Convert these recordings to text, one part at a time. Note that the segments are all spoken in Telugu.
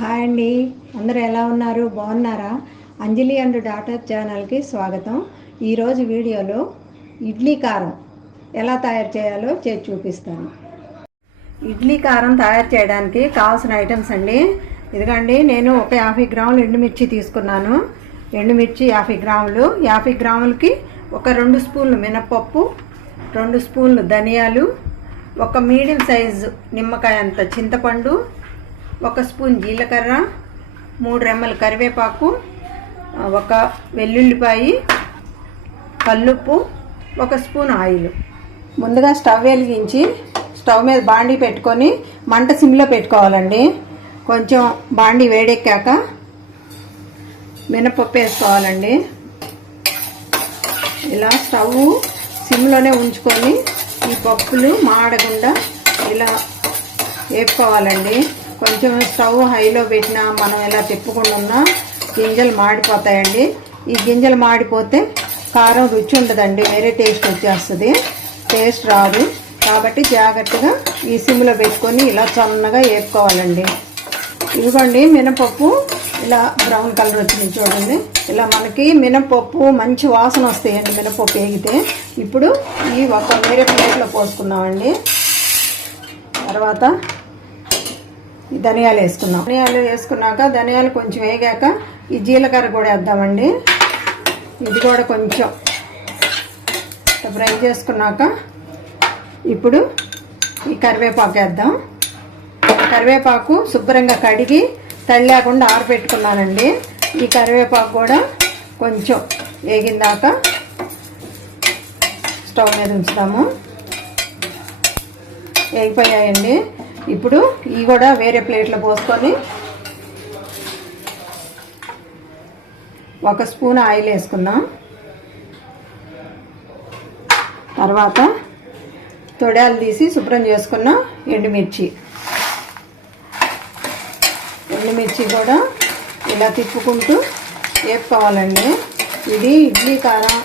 హాయ్ అండి. అందరూ ఎలా ఉన్నారు? బాగున్నారా? అంజలి అండ్ డాటర్ ఛానల్కి స్వాగతం. ఈరోజు వీడియోలో ఇడ్లీ కారం ఎలా తయారు చేయాలో చేసి చూపిస్తాను. ఇడ్లీ కారం తయారు చేయడానికి కావాల్సిన ఐటమ్స్ అండి. ఇదిగండి నేను ఒక యాభై గ్రాములు ఎండుమిర్చి తీసుకున్నాను. ఎండుమిర్చి యాభై గ్రాములు. యాభై గ్రాములకి ఒక రెండు స్పూన్లు మినపప్పు రెండు స్పూన్లు ధనియాలు ఒక మీడియం సైజు నిమ్మకాయ అంత చింతపండు ఒక స్పూన్ జీలకర్ర మూడు రెమ్మల కరివేపాకు ఒక వెల్లుల్లిపాయి కల్లుప్పు ఒక స్పూన్ ఆయిల్. ముందుగా స్టవ్ వెలిగించి స్టవ్ మీద బాండీ పెట్టుకొని మంట సిమ్లో పెట్టుకోవాలండి. కొంచెం బాండీ వేడెక్కాక మినపప్పు వేసుకోవాలండి. ఇలా స్టవ్ సిమ్లోనే ఉంచుకొని ఈ పప్పులు మాడకుండా ఇలా వేపుకోవాలండి. కొంచెం స్టవ్ హైలో పెట్టినా మనం ఇలా తిప్పకుండా గింజలు మాడిపోతాయండి. ఈ గింజలు మాడిపోతే కారం రుచి ఉండదండి వేరే టేస్ట్ వచ్చేస్తుంది. టేస్ట్ రాదు. కాబట్టి జాగ్రత్తగా ఈ సిమ్లో పెట్టుకొని ఇలా సన్నగా వేపుకోవాలండి ఇదిగోండి మినపప్పు ఇలా బ్రౌన్ కలర్ వచ్చింది చూడండి. ఇలా మనకి మినపప్పు మంచి వాసన వస్తాయండి మినపప్పు వేగితే. ఇప్పుడు ఈ ఒక వేరే ప్లేట్లో పోసుకున్నామండి తర్వాత ధనియాలు వేసుకున్నాం ధనియాలు వేసుకున్నాక ధనియాలు కొంచెం వేగాక ఈ జీలకర్ర కూడా వేద్దామండి. ఇది కూడా కొంచెం ఫ్రై చేసుకున్నాక ఇప్పుడు ఈ కరివేపాకు వేద్దాం. కరివేపాకు శుభ్రంగా కడిగి తడి లేకుండా ఆరబెట్టుకున్నానండి. ఈ కరివేపాకు కూడా కొంచెం వేగిందాక స్టవ్ మీద ఉంచుతాము వేగిపోయాయండి. ఇప్పుడు ఇవి కూడా వేరే ప్లేట్లో పోసుకొని ఒక స్పూన్ ఆయిల్ వేసుకుందాం. తర్వాత తొడాలు తీసి శుభ్రం చేసుకున్న ఎండుమిర్చి. ఎండుమిర్చి కూడా ఇలా తిప్పుకుంటూ వేపుకోవాలండి. ఇది ఇడ్లీ కారం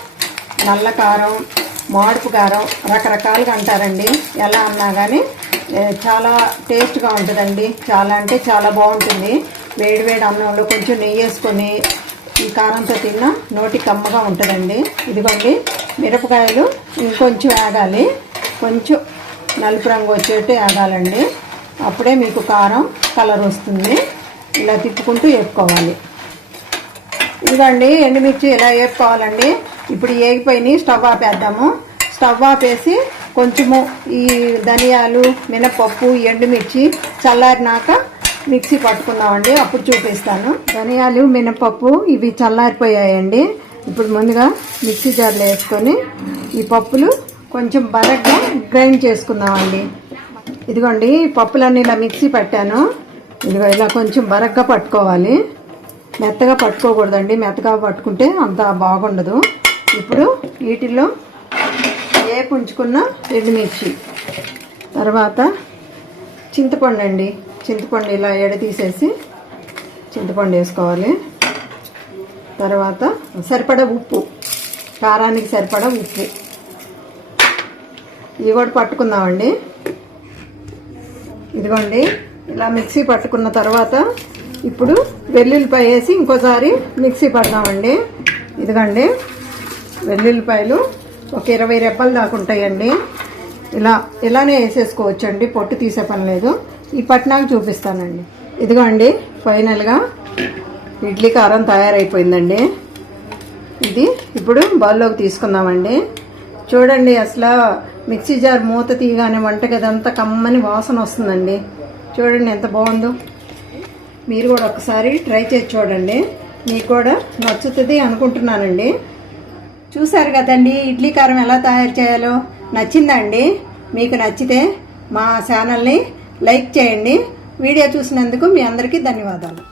నల్ల కారం మాడుపు కారం రకరకాలుగా అంటారండి. ఎలా అన్నా కానీ చాలా టేస్ట్గా ఉంటుందండి. చాలా అంటే చాలా బాగుంటుంది. వేడివేడి అన్నంలో కొంచెం నెయ్యి వేసుకొని ఈ కారంతో తిన్నా నోటి కమ్మగా ఉంటుందండి. ఇదిగోండి మిరపకాయలు ఇంకొంచెం ఆగాలి కొంచెం నలుపు రంగు వచ్చేట్టు ఆగాలండి అప్పుడే మీకు కారం కలర్ వస్తుంది. ఇలా తిప్పుకుంటూ వేపుకోవాలి. ఇదిగోండి ఎండుమిర్చి ఇలా వేపుకోవాలండి? ఇప్పుడు ఏగిపోయినాయి స్టవ్ ఆపేద్దాము. స్టవ్ ఆపేసి కొంచెము ఈ ధనియాలు మినపప్పు ఎండుమిర్చి చల్లారినాక మిక్సీ పట్టుకుందామండి. అప్పుడు చూపిస్తాను. ధనియాలు మినపప్పు ఇవి చల్లారిపోయాయండి. ఇప్పుడు ముందుగా మిక్సీ జార్లో వేసుకొని ఈ పప్పులు కొంచెం బరగ్గా గ్రైండ్ చేసుకుందామండి. ఇదిగోండి ఈ పప్పులన్నీ ఇలా మిక్సీ పట్టాను. ఇదిగో ఇలా కొంచెం బరగ్గా పట్టుకోవాలి. మెత్తగా పట్టుకోకూడదండి. మెత్తగా పట్టుకుంటే అంత బాగుండదు. ఇప్పుడు వీటిలో వేపు ఉంచుకున్న ఎండుమిర్చి. తర్వాత చింతపండు అండి. చింతపండు ఇలా ఎడ తీసేసి చింతపండు వేసుకోవాలి. తర్వాత సరిపడ ఉప్పు. కారానికి సరిపడ ఉప్పు. ఇవి కూడా పట్టుకుందామండి. ఇదిగోండి ఇలా మిక్సీ పట్టుకున్న తర్వాత ఇప్పుడు వెల్లుల్లిపాయ వేసి ఇంకోసారి మిక్సీ పడదామండి ఇదిగోండి వెల్లుల్లిపాయలు ఒక ఇరవై రెబ్బలు దాకా ఉంటాయండి. ఇలా ఇలానే వేసేసుకోవచ్చండి. పొట్టు తీసే పని లేదు. ఈ పట్నాక చూపిస్తానండి. ఇదిగో అండి ఫైనల్గా ఇడ్లీ కారం తయారైపోయిందండి. ఇది ఇప్పుడు బౌల్లోకి తీసుకుందామండి. చూడండి అసలు మిక్సీ జార్ మూత తీయగానే వంటగదంతా కమ్మని వాసన వస్తుందండి. చూడండి ఎంత బాగుందో. మీరు కూడా ఒకసారి ట్రై చేసి చూడండి. మీకు కూడా నచ్చుతుంది అనుకుంటున్నానండి. చూసారు కదండి ఇడ్లీ కారం ఎలా తయారు చేయాలో? నచ్చిందండి? మీకు నచ్చితే మా ఛానల్ని లైక్ చేయండి. వీడియో చూసినందుకు మీ అందరికీ ధన్యవాదాలు.